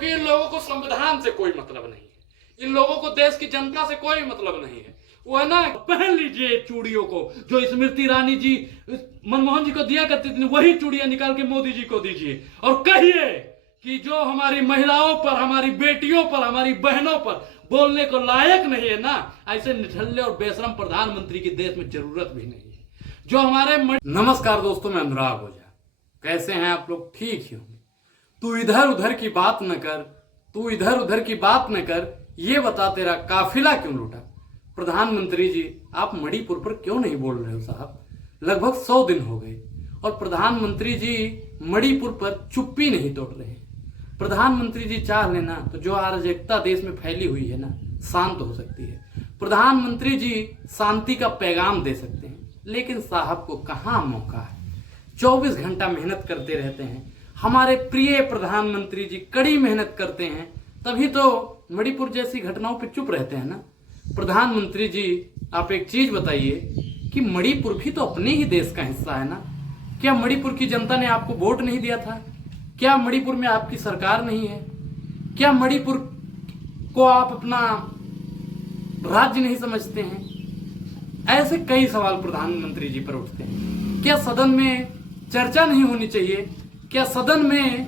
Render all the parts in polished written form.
क्योंकि इन लोगों को संविधान से कोई मतलब नहीं है, इन लोगों को देश की जनता से कोई मतलब नहीं है। वो है ना, पहन लीजिए चूड़ियों को जो स्मृति ईरानी जी मनमोहन जी को दिया करती थी, वही चूड़ियां निकाल के मोदी जी को दीजिए और कहिए कि जो हमारी महिलाओं पर, हमारी बेटियों पर, हमारी बहनों पर बोलने को लायक नहीं है ना, ऐसे निठल्ले और बेशरम प्रधानमंत्री की देश में जरूरत भी नहीं है जो हमारे नमस्कार दोस्तों, मैं अनुराग ओझा। कैसे हैं आप लोग? ठीक ही होंगे। तू इधर उधर की बात न कर, तू इधर उधर की बात न कर, ये बता तेरा काफिला क्यों लूटा? प्रधानमंत्री जी, आप मणिपुर पर क्यों नहीं बोल रहे हो साहब? लगभग 100 दिन हो गए और प्रधानमंत्री जी मणिपुर पर चुप्पी नहीं तोड़ रहे। प्रधानमंत्री जी चाह लेना तो जो अराजकता देश में फैली हुई है ना, शांत हो सकती है। प्रधानमंत्री जी शांति का पैगाम दे सकते हैं, लेकिन साहब को कहाँ मौका है। 24 घंटा मेहनत करते रहते हैं। हमारे प्रिय प्रधानमंत्री जी कड़ी मेहनत करते हैं, तभी तो मणिपुर जैसी घटनाओं पे चुप रहते हैं ना। प्रधानमंत्री जी, आप एक चीज बताइए कि मणिपुर भी तो अपने ही देश का हिस्सा है ना। क्या मणिपुर की जनता ने आपको वोट नहीं दिया था? क्या मणिपुर में आपकी सरकार नहीं है? क्या मणिपुर को आप अपना राज्य नहीं समझते हैं? ऐसे कई सवाल प्रधानमंत्री जी पर उठते हैं। क्या सदन में चर्चा नहीं होनी चाहिए? क्या सदन में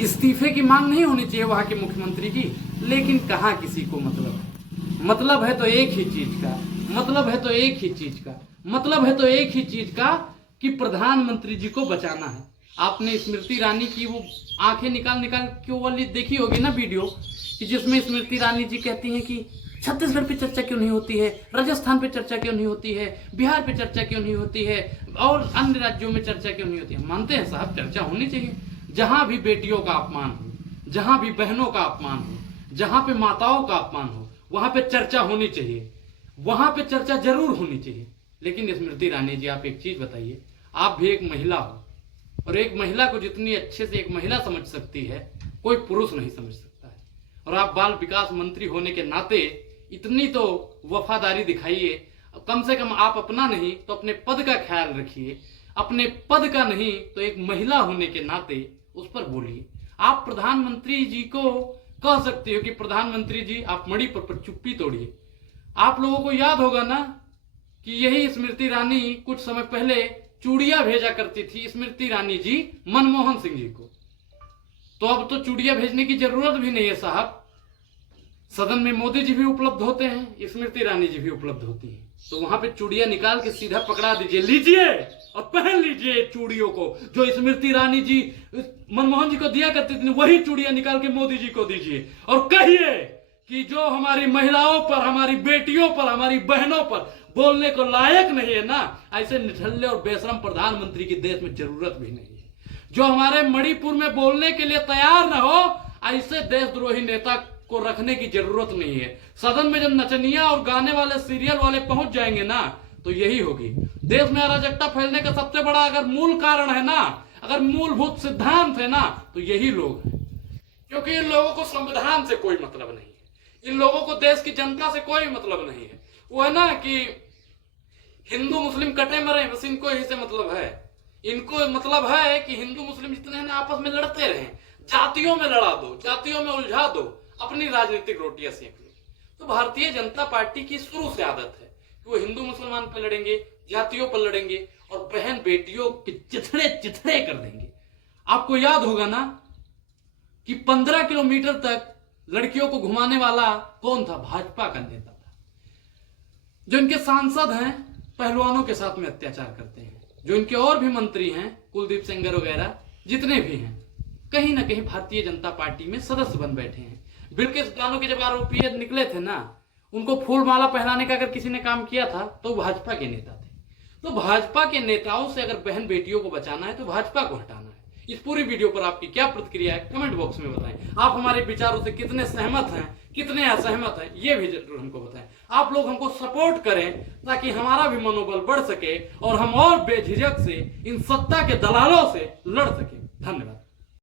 इस्तीफे की मांग नहीं होनी चाहिए वहां के मुख्यमंत्री की? लेकिन कहां किसी को मतलब है। मतलब है तो एक ही चीज का, मतलब है तो एक ही चीज का, मतलब है तो एक ही चीज का कि प्रधानमंत्री जी को बचाना है। आपने स्मृति ईरानी की वो आंखें निकाल निकाल के वाली देखी होगी ना वीडियो, कि जिसमें स्मृति ईरानी जी कहती हैं कि छत्तीसगढ़ पे चर्चा क्यों नहीं होती है, राजस्थान पे चर्चा क्यों नहीं होती है, बिहार पे चर्चा क्यों नहीं होती है और अन्य राज्यों में चर्चा क्यों नहीं होती है। मानते हैं साहब, चर्चा होनी चाहिए। जहां भी बेटियों का अपमान हो, जहां भी बहनों का अपमान हो, जहां पे माताओं का अपमान हो, वहां पे चर्चा होनी चाहिए, वहां पे चर्चा जरूर होनी चाहिए। लेकिन स्मृति ईरानी जी, आप एक चीज बताइए, आप भी एक महिला हो और एक महिला को जितनी अच्छे से एक महिला समझ सकती है, कोई पुरुष नहीं समझ सकता है। और आप बाल विकास मंत्री होने के नाते इतनी तो वफादारी दिखाइए। कम से कम आप अपना नहीं तो अपने पद का ख्याल रखिए। अपने पद का नहीं तो एक महिला होने के नाते उस पर बोलिए। आप प्रधानमंत्री जी को कह सकते हो कि प्रधानमंत्री जी, आप मणिपुर पर चुप्पी तोड़िए। आप लोगों को याद होगा ना कि यही स्मृति ईरानी कुछ समय पहले चूड़ियां भेजा करती थी, स्मृति ईरानी जी मनमोहन सिंह जी को। तो अब तो चूड़ियां भेजने की जरूरत भी नहीं है साहब। सदन में मोदी जी भी उपलब्ध होते हैं, स्मृति ईरानी जी भी उपलब्ध होती हैं। तो वहां पे चूड़ियां निकाल के सीधा पकड़ा दीजिए, लीजिए और पहन लीजिए चूड़ियों को जो स्मृति ईरानी जी मनमोहन जी को दिया करती थी, वही चूड़ियां निकाल के मोदी जी को दीजिए और कहिए कि जो हमारी महिलाओं पर, हमारी बेटियों पर, हमारी बहनों पर बोलने को लायक नहीं है ना, ऐसे निठल्ले और बेशरम प्रधानमंत्री की देश में जरूरत भी नहीं है। जो हमारे मणिपुर में बोलने के लिए तैयार न हो, ऐसे देशद्रोही नेता को रखने की जरूरत नहीं है। सदन में जब नचनिया और गाने वाले, सीरियल वाले पहुंच जाएंगे ना, तो यही होगी। देश में अराजकता फैलने का सबसे बड़ा अगर मूल कारण है ना, अगर मूलभूत सिद्धांत है ना, तो यही लोग हैं। क्योंकि इन लोगों को संविधान से कोई मतलब नहीं है, इन लोगों को देश की जनता से कोई मतलब नहीं है। वो है ना कि हिंदू मुस्लिम कटे मरे, बस इनको यही से मतलब है। इनको मतलब है कि हिंदू मुस्लिम जितने हैं आपस में लड़ते रहे, जातियों में लड़ा दो, जातियों में उलझा दो, अपनी राजनीतिक रोटियां सेक लो। तो भारतीय जनता पार्टी की शुरू से आदत है कि वो हिंदू मुसलमान पर लड़ेंगे, जातियों पर लड़ेंगे और बहन बेटियों के चिथड़े चिथड़े कर देंगे। आपको याद होगा ना कि 15 किलोमीटर तक लड़कियों को घुमाने वाला कौन था? भाजपा का नेता था। जो इनके सांसद हैं, पहलवानों के साथ में अत्याचार करते हैं। जो इनके और भी मंत्री हैं, कुलदीप सेंगर वगैरह जितने भी हैं, कहीं ना कहीं भारतीय जनता पार्टी में सदस्य बन बैठे हैं। बिल्किस बानो के जब आरोपी निकले थे ना, उनको फूल माला पहनाने का अगर किसी ने काम किया था तो भाजपा के नेता थे। तो भाजपा के नेताओं से अगर बहन बेटियों को बचाना है तो भाजपा को हटाना है। इस पूरी वीडियो पर आपकी क्या प्रतिक्रिया है, कमेंट बॉक्स में बताएं। आप हमारे विचारों से कितने सहमत हैं, कितने असहमत हैं, ये भी जरूर हमको बताएं। आप लोग हमको सपोर्ट करें ताकि हमारा भी मनोबल बढ़ सके और हम और बेझिझक से इन सत्ता के दलालों से लड़ सकें। धन्यवाद।